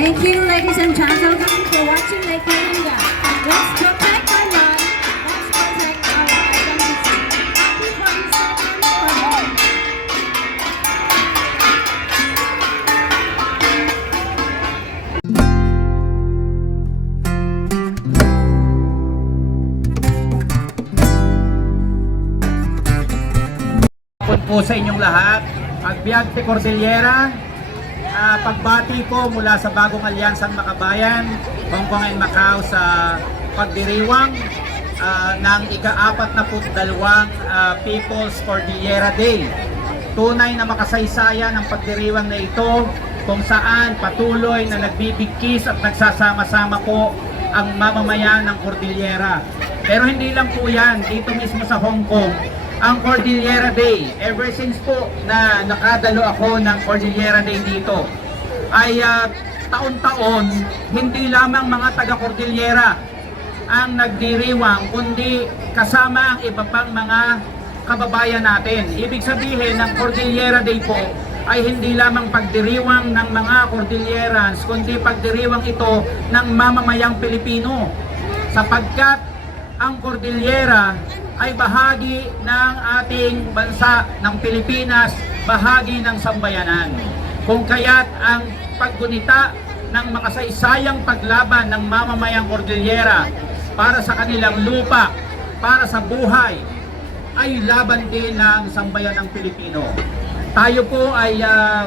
Thank you, ladies and gentlemen, for watching Lake Coringa. Let's protect our land. Let's protect our identity. Happy 42nd from Po sa inyong lahat, Agbiag de Cordillera, pagbati po mula sa Bagong Alyansang Makabayan, Hong Kong and Macau sa pagdiriwang ng ika-42 People's Cordillera Day. Tunay na makasaysayan ang pagdiriwang na ito kung saan patuloy na nagbibigkis at nagsasama-sama po ang mamamayan ng Cordillera. Pero hindi lang po yan, dito mismo sa Hong Kong, ang Cordillera Day, ever since po na nakadalo ako ng Cordillera Day dito, ay taon-taon, hindi lamang mga taga-Cordillera ang nagdiriwang, kundi kasama ang iba pang mga kababayan natin. Ibig sabihin ng Cordillera Day po ay hindi lamang pagdiriwang ng mga Cordillerans, kundi pagdiriwang ito ng mamamayang Pilipino. Sapagkat ang Cordillera ay bahagi ng ating bansa ng Pilipinas, bahagi ng sambayanan. Kung kaya't ang paggunita ng makasaysayang paglaban ng mamamayang Cordillera para sa kanilang lupa, para sa buhay, ay laban din ng sambayan ng Pilipino. Tayo po ay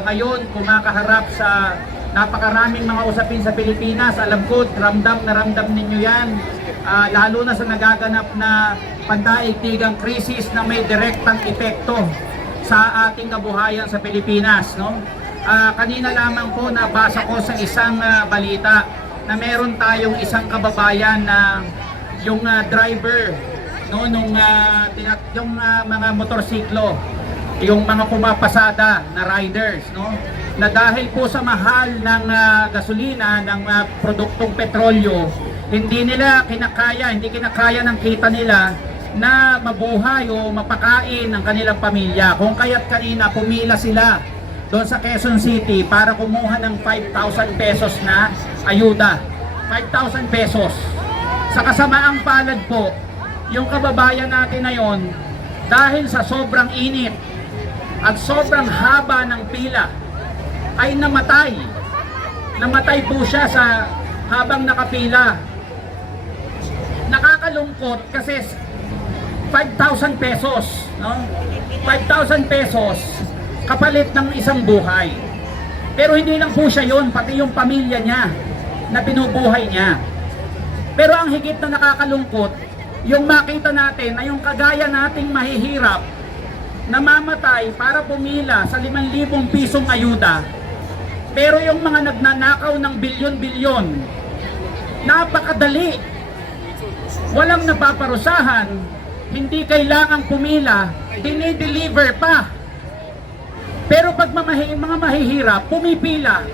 ngayon kumakaharap sa napakaraming mga usapin sa Pilipinas. Alam ko, ramdam na ramdam ninyo yan. Lalo na sa nagaganap na pandaigdigang krisis na may direktang epekto sa ating kabuhayan sa Pilipinas, no? Kanina lamang po nabasa ko sa isang balita na meron tayong isang kababayan na yung driver, no, nung yung mga motorsiklo, yung mga pumapasada na riders, no, na dahil po sa mahal ng gasolina, ng produktong petrolyo, hindi kinakaya ng kita nila na mabuhay o mapakain ang kanilang pamilya. Kung kaya't kanina pumila sila doon sa Quezon City para kumuha ng 5,000 pesos na ayuda. 5,000 pesos. Sa kasamaang palad po, yung kababayan natin na yon, dahil sa sobrang init at sobrang haba ng pila, ay namatay. Namatay po siya sa habang nakapila. Nakakalungkot kasi 5,000 pesos, no? 5,000 pesos kapalit ng isang buhay. Pero hindi lang po siya yon, pati yung pamilya niya na binubuhay niya. Pero ang higit na nakakalungkot, yung makita natin na yung kagaya nating mahihirap, namamatay para pumila sa 5,000 pisong ayuda. Pero yung mga nagnanakaw ng bilyon-bilyon, napakadali. Walang napaparusahan, hindi kailangang pumila, dinideliver pa. Pero pag mga mahihirap, pumipila.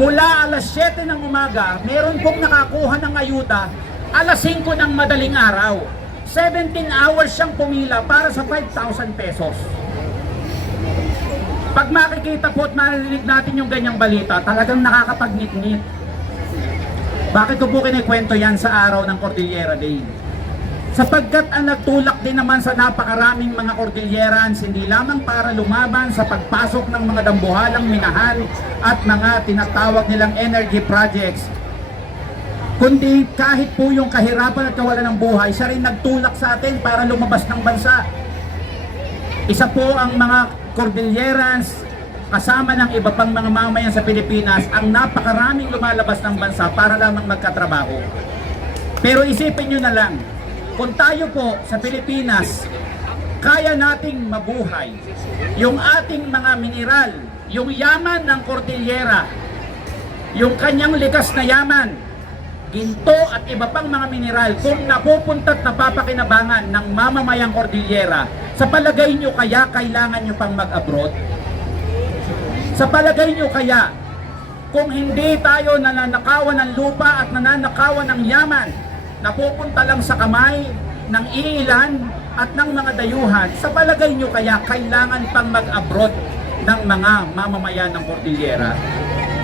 Mula alas 7 ng umaga, meron pong nakakuha ng ayuda, alas 5 ng madaling araw. 17 hours siyang pumila para sa 5,000 pesos. Pag makikita po at marinig natin yung ganyang balita, talagang nakakapagnit-ngit. Bakit ko po kinikwento yan sa araw ng Cordillera Day? Sapagkat ang nagtulak din naman sa napakaraming mga Cordillerans, hindi lamang para lumaban sa pagpasok ng mga dambuhalang minahal at mga tinatawag nilang energy projects, kundi kahit po yung kahirapan at kawalan ng buhay, siya rin nagtulak sa atin para lumabas ng bansa. Isa po ang mga Cordillerans, kasama ng iba pang mga mamayan sa Pilipinas, ang napakaraming lumalabas ng bansa para lamang magkatrabaho. Pero isipin nyo na lang, kung tayo po sa Pilipinas, kaya nating mabuhay, yung ating mga mineral, yung yaman ng Cordillera, yung kanyang likas na yaman, ginto at iba pang mga mineral, kung napupunta't napapakinabangan ng mamamayang Cordillera, sa palagay nyo kaya kailangan nyo pang mag-abroad? Sa palagay nyo kaya, kung hindi tayo nananakawan ng lupa at nananakawan ng yaman, napupunta lang sa kamay ng iilan at ng mga dayuhan, sa palagay nyo kaya kailangan pang mag-abroad ng mga mamamayan ng Cordillera?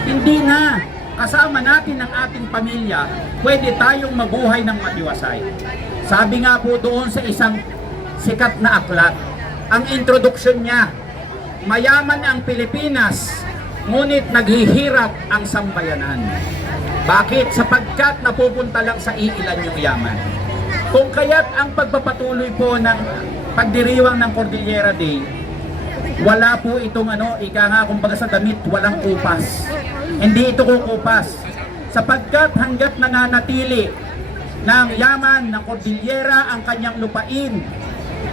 hindi na kasama natin ang ating pamilya, pwede tayong mabuhay ng matiwasay. Sabi nga po doon sa isang sikat na aklat, ang introduction niya, mayaman ang Pilipinas, ngunit naghihirap ang sambayanan. Bakit? Sapagkat napupunta lang sa iilan yung yaman. Kung kaya't ang pagpapatuloy po ng pagdiriwang ng Cordillera Day, wala po itong ika nga kumbaga sa damit, walang kupas. Hindi ito kukupas. Sapagkat hanggat nananatili ng yaman ng Cordillera ang kanyang lupain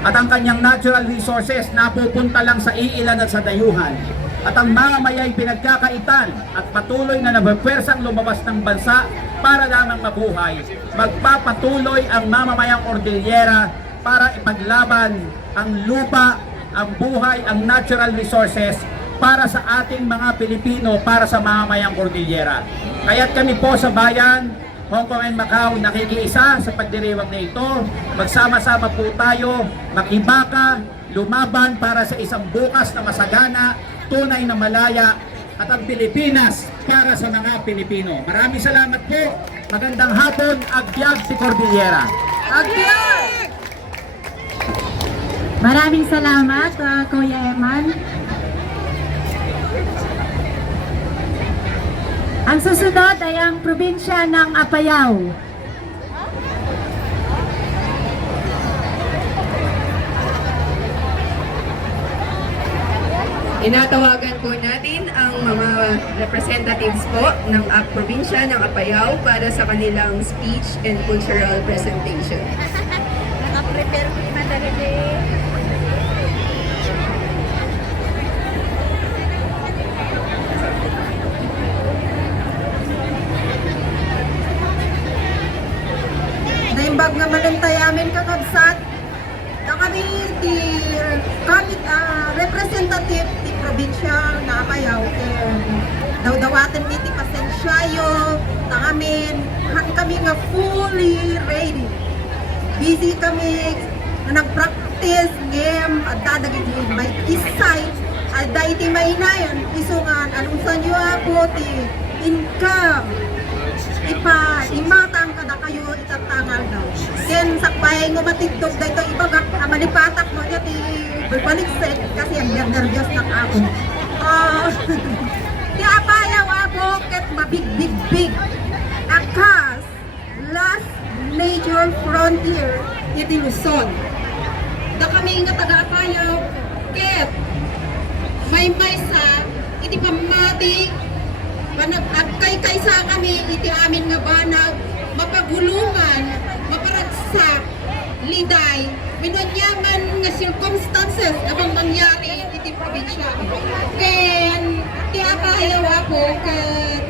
at ang kanyang natural resources napupunta lang sa iilan at sa dayuhan. At ang mamamaya'y pinagkakaitan at patuloy na nabapwersang lumabas ng bansa para lamang mabuhay. Magpapatuloy ang mamamayang Cordillera para ipaglaban ang lupa, ang buhay, ang natural resources para sa ating mga Pilipino, para sa mamamayang Cordillera. Kaya't kami po sa bayan, Hong Kong and Macau, nakikiisa sa pagdiriwang na ito. Magsama-sama po tayo, makibaka, lumaban para sa isang bukas na masagana, tunay na malaya, at ang Pilipinas para sa mga Pilipino. Maraming salamat po. Magandang hapon, Agbyag si Cordillera. Agbyag! Maraming salamat, Kuya Eman. Ang susunod ay ang probinsya ng Apayao. Inatawagan po natin ang mga representatives po ng probinsya ng Apayao para sa kanilang speech and cultural presentation. Naka-prepare ko yung madali. Naimbag nga malintayamin kakabsat na kami di representative di probinsya na Apayao daw-dawatin mi ti pasensyayo na kami nga fully ready. Busy kami na nag-practice game at dadagin may isay at dahil ti mainayan isungan anong sa nyo ako ti income imatang kada kayo itatangal daw. Ken sakbay nga matindog dahito ibagak malipatak mo niya ti balbaliksek kasi ang nervyos na ako. Ti Apayao ako ket mabig. Akas last major frontier iti Luzon. Da kami nga taga Apayao ket may sa iti pamati at kaysa kami iti amin nga banag mapagulungan maparagsak liday minonyaman nga circumstances na bang mangyari iti probinsya ken ti Apayao ako ket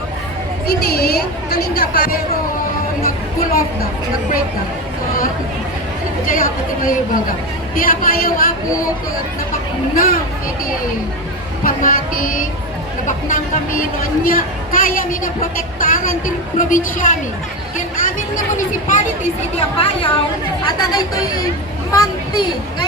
hindi kalinga pa pero nag-pull off na nag-break na kaya ako ti may baga ti Apayao ako ket napaknang iti pamati nabaknang kami noon niya kaya mi nga protektaran ti probinsya mi ken amin nga municipalities iti Apayao at ito'y monthly nga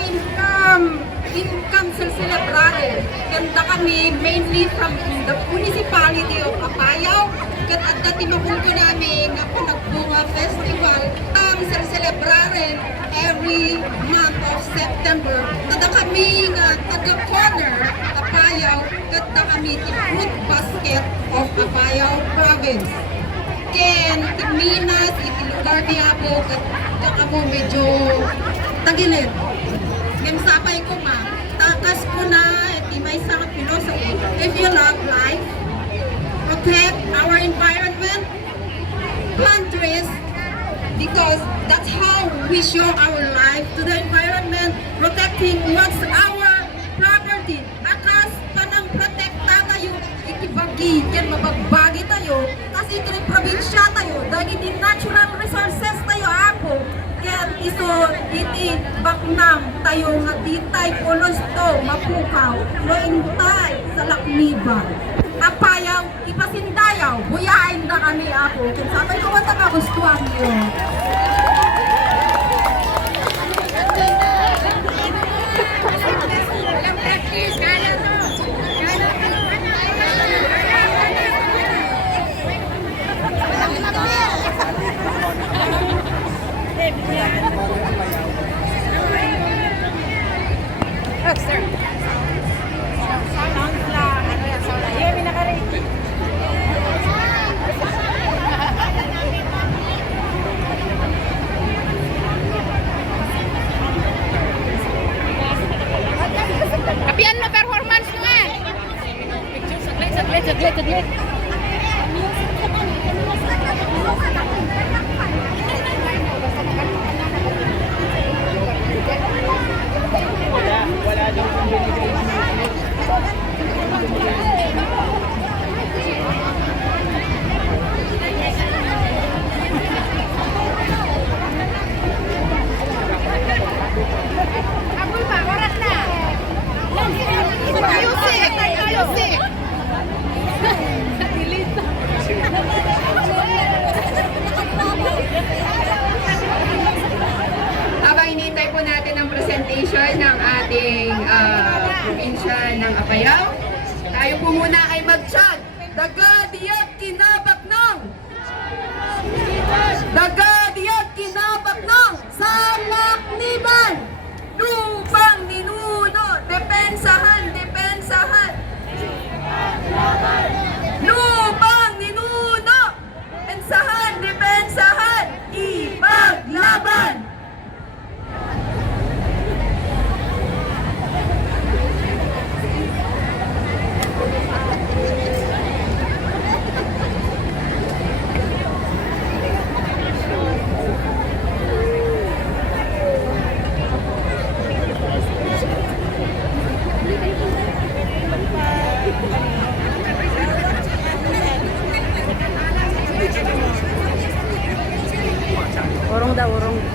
income celebrare ken da kami mainly from the municipality of Apayao ket at dati mapungko namin nga panagbunga festival ang celebrare every month of September tada kami nga taga-corner Apayao ket da kami ti fruit basket of Apayao province ken ti Minas iti lugar ti Apo ket da kamo medyo tagilid ken sapay ko ma takas ko na iti may sa philosophy if you love life protect our environment plant trees because that's how we show our life to the environment protecting what's our property akas panang protekta tayo itibagi ken mabagbagi tayo kasi ito rin probinsya tayo dahil iti natural resources tayo ako ken iso iti baknang tayo nga ditay pulos to mapukaw no intay sa lakmiban Apayao ipasindayaw buyain na kami ako kung sabay ko wata magustuhan nyo. Kapian mo performance mo nga. Saglit. Abul pa, oras na. Music. Habang hinihintay po natin ang presentation ng ating probinsya ng Apayao, tayo po muna ay mag-chant. Dagadiyak kinabak ng! Dagadiyak kinabak ng! Salakniban! Lupang ninuno! Depensahan! Lupang ninuno! Depensahan! Ipaglaban! Urong daw, urong.